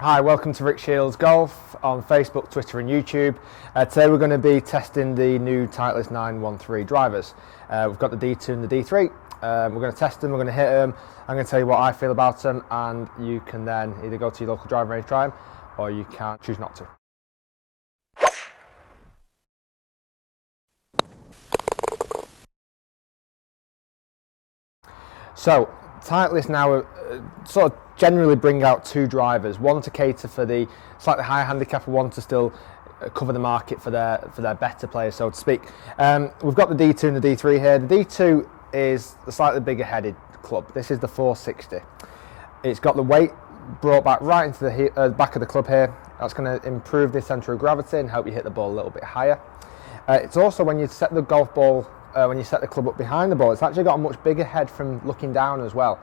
Hi, welcome to Rick Shiels Golf on Facebook, Twitter and YouTube. Today we're going to be testing the new Titleist 913 drivers. We've got the D2 and the D3. We're going to test them, we're going to hit them. I'm going to tell you what I feel about them, and you can then either go to your local driving range, try them, or you can choose not to. So, Titleist now sort of generally bring out two drivers, one to cater for the slightly higher handicapper, one to still cover the market for their better players, so to speak. We've got the D2 and the D3 here. The D2 is the slightly bigger headed club. This is the 460. It's got the weight brought back right into the back of the club here. That's going to improve the centre of gravity and help you hit the ball a little bit higher. It's also when you set the golf ball, when you set the club up behind the ball, it's actually got a much bigger head from looking down as well.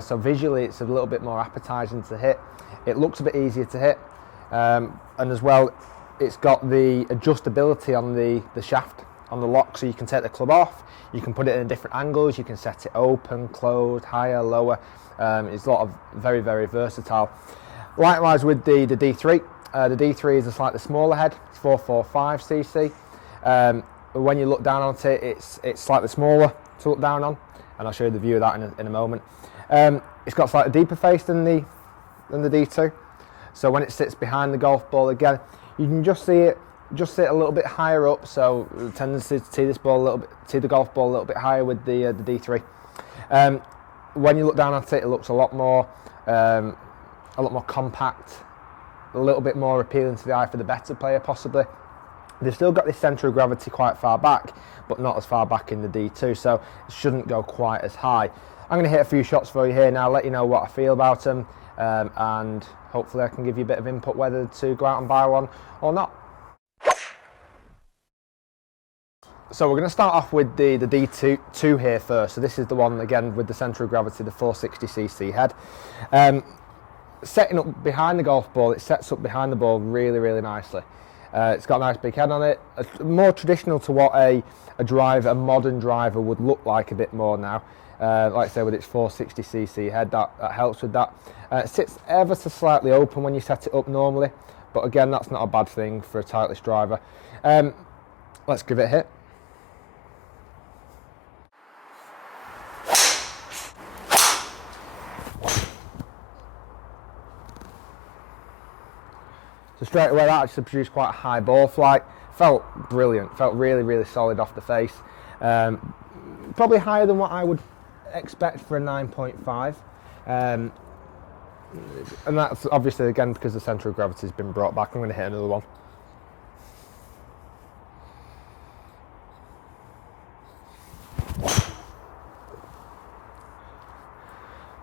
So visually it's a little bit more appetising to hit. It looks a bit easier to hit, and as well it's got the adjustability on the shaft, on the lock, so you can take the club off, you can put it in different angles, you can set it open, closed, higher, lower. It's a lot of very, very versatile. Likewise with the D3. The D3 is a slightly smaller head, it's 445cc. When you look down onto it, it's slightly smaller to look down on, and I'll show you the view of that in a moment. It's got slightly deeper face than the D2, so when it sits behind the golf ball, again, you can just see it a little bit higher up. So the tendency to tee the golf ball a little bit higher with the D3. When you look down at it, it looks a lot more compact, a little bit more appealing to the eye for the better player, possibly. They've still got this centre of gravity quite far back, but not as far back in the D2, so it shouldn't go quite as high. I'm going to hit a few shots for you here now, let you know what I feel about them, and hopefully I can give you a bit of input whether to go out and buy one or not. So we're going to start off with the D2 here first. So this is the one, again, with the centre of gravity, the 460cc head. Setting up behind the golf ball, it sets up behind the ball really, really nicely. It's got a nice big head on it, more traditional to what a modern driver would look like a bit more now. Like I say, with its 460cc head, that helps with that. It sits ever so slightly open when you set it up normally, but again, that's not a bad thing for a Titleist driver. Let's give it a hit. So straight away, that actually produced quite a high ball flight. Felt brilliant, felt really, really solid off the face. Probably higher than what I would expect for a 9.5. And that's obviously, again, because the centre of gravity has been brought back. I'm going to hit another one.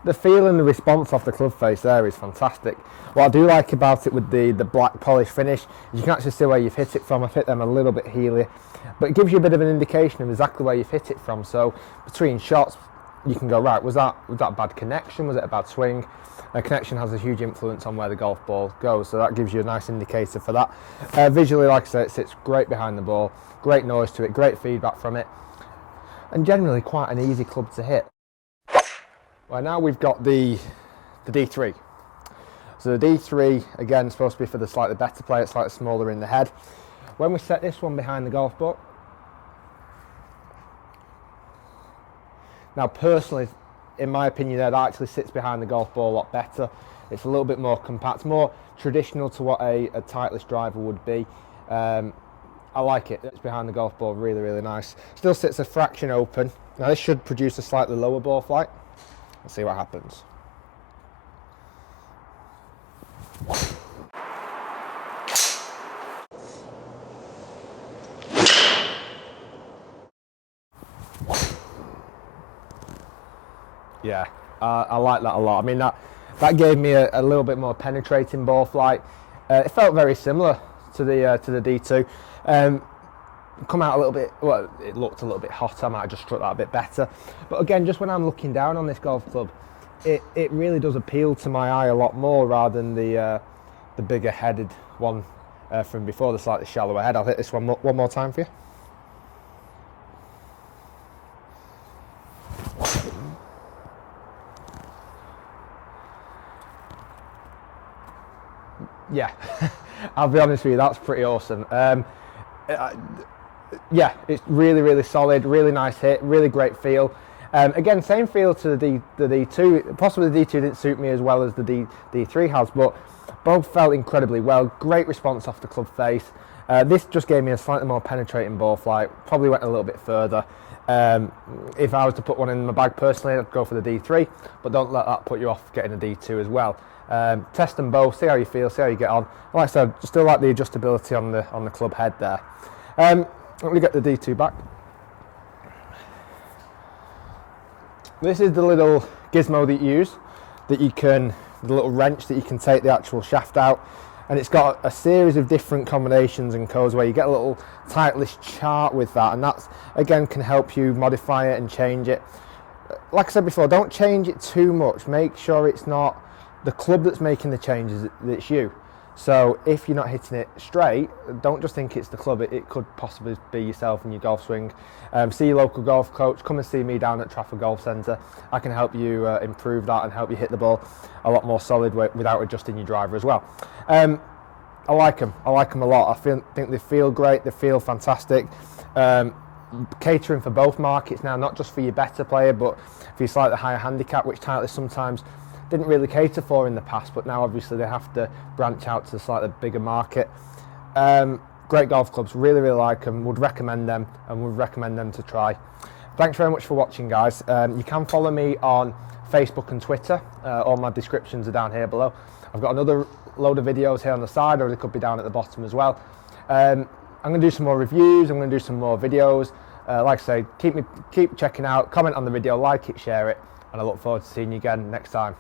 The feel and the response off the club face there is fantastic. What I do like about it with the black polish finish is you can actually see where you've hit it from. I've hit them a little bit heelier, but it gives you a bit of an indication of exactly where you've hit it from. So between shots, you can go, right, was that a bad connection? Was it a bad swing? A connection has a huge influence on where the golf ball goes, so that gives you a nice indicator for that. Visually, like I say, it sits great behind the ball, great noise to it, great feedback from it, and generally quite an easy club to hit. Well, now we've got the D3. So the D3, again, is supposed to be for the slightly better player, slightly smaller in the head. When we set this one behind the golf ball, now personally, in my opinion, that actually sits behind the golf ball a lot better. It's a little bit more compact, more traditional to what a Titleist driver would be. I like it. It's behind the golf ball, really, really nice. Still sits a fraction open. Now this should produce a slightly lower ball flight. Let's see what happens. Yeah, I like that a lot. I mean, that gave me a little bit more penetrating ball flight. It felt very similar to the D2. Come out a little bit, well, it looked a little bit hotter. I might have just struck that a bit better. But again, just when I'm looking down on this golf club, it really does appeal to my eye a lot more rather than the bigger headed one from before, the slightly shallower head. I'll hit this one more time for you. Yeah, I'll be honest with you, that's pretty awesome. Yeah, it's really, really solid, really nice hit, really great feel. Again, same feel to the D2. Possibly the D2 didn't suit me as well as the D3 has, but both felt incredibly well. Great response off the club face. This just gave me a slightly more penetrating ball flight, probably went a little bit further. If I was to put one in my bag personally, I'd go for the D3, but don't let that put you off getting a D2 as well. Test them both, see how you feel, see how you get on. Like I said, still like the adjustability on the club head there. Let me get the D2 back. This is the little gizmo that you use, the little wrench that you can take the actual shaft out, and it's got a series of different combinations and codes where you get a little Titleist chart with that, and that's again can help you modify it and change it. Like I said before, don't change it too much. Make sure it's not the club that's making the changes, that it's you. So if you're not hitting it straight, don't just think it's the club. It could possibly be yourself and your golf swing. See your local golf coach. Come and see me down at Trafford Golf Centre. I can help you improve that and help you hit the ball a lot more solid without adjusting your driver as well. I like them. I like them a lot. I think they feel great. They feel fantastic. Catering for both markets now, not just for your better player, but for your slightly higher handicap, which Titleist sometimes didn't really cater for in the past, but now obviously they have to branch out to a slightly bigger market. Great golf clubs, really, really like them, would recommend them, and would recommend them to try. Thanks very much for watching, guys. You can follow me on Facebook and Twitter. All my descriptions are down here below. I've got another load of videos here on the side, or they could be down at the bottom as well. I'm going to do some more reviews, I'm going to do some more videos. Like I say, keep checking out, comment on the video, like it, share it, and I look forward to seeing you again next time.